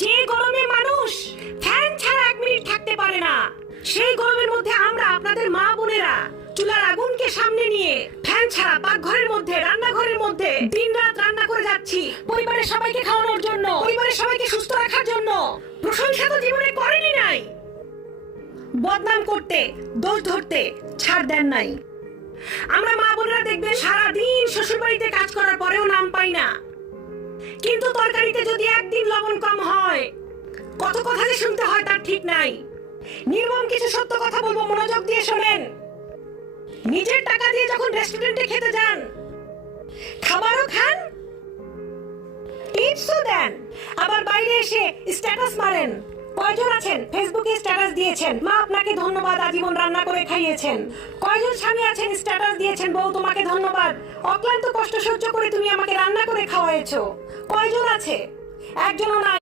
যে গরমে মানুষ ফ্যান ছাড়া 1 মিনিট থাকতে পারে না, সেই গরমের মধ্যে আমরা আপনাদের মা বোনেরা চুলার আগুনকে সামনে নিয়ে ফ্যান ছাড়া পাকঘরের মধ্যে, রান্নাঘরের মধ্যে দিনরাত রান্না করে যাচ্ছি পরিবারের সবাইকে খাওয়ানোর জন্য, পরিবারের সবাইকে সুস্থ রাখার জন্য। প্রশংসা তো জীবনে করেনি নাই, বদনাম করতে, দোষ ধরতে ছাড় দেন নাই। আমরা মা বোনেরা দেখবেন সারাদিন শ্বশুর বাড়িতে কাজ করার পরেও নাম পাই না, কিন্তু তরকারিতে যদি একদিন লবণ কম হয় কত কথা যে শুনতে হয় তার ঠিক নাই। নির্মম কিছু সত্য কথা বলবো, মনোযোগ দিয়ে শোনেন। নিজের টাকা দিয়ে যখন রেস্টুরেন্টে খেতে যান, খাবারও খান, টিপসও দেন, আবার বাইরে এসে স্ট্যাটাস মারেন। কয়জন আছেন ফেসবুকে স্ট্যাটাস দিয়েছেন, মা আপনাকে ধন্যবাদ, আজীবন রান্না করে খাইয়েছেন। কয়জন স্বামী আছেন স্ট্যাটাস দিয়েছেন, বউ তোমাকে ধন্যবাদ, অক্লান্ত কষ্ট সহ্য করে তুমি আমাকে রান্না করে খাওয়াইছো। কয়জন আছে? একজনও নাই।